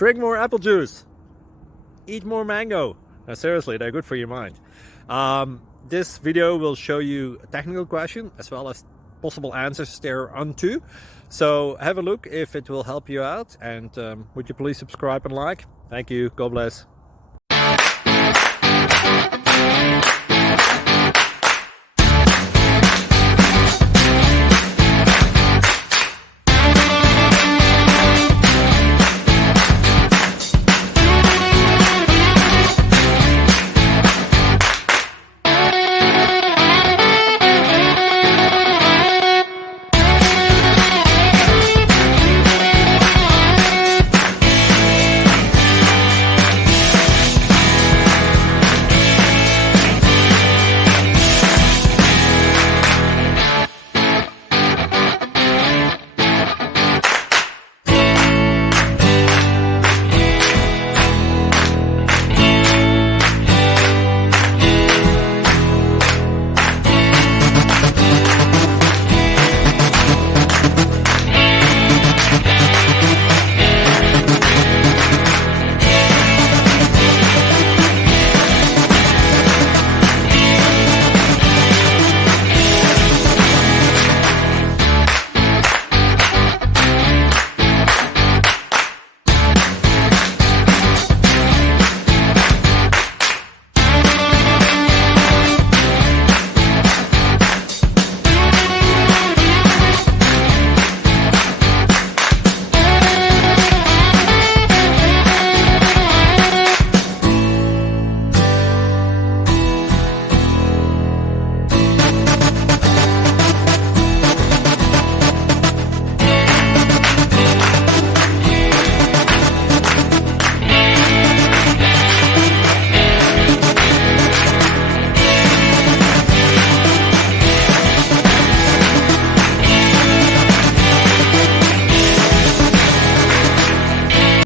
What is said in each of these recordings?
Drink more apple juice. Eat more mango. Now, seriously, they're good for your mind. This video will show you a technical question as well as possible answers thereunto. So have a look if it will help you out, and would you please subscribe and like? Thank you. God bless.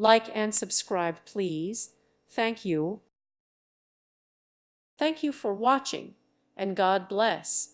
Like and subscribe, please. Thank you. Thank you for watching, and God bless.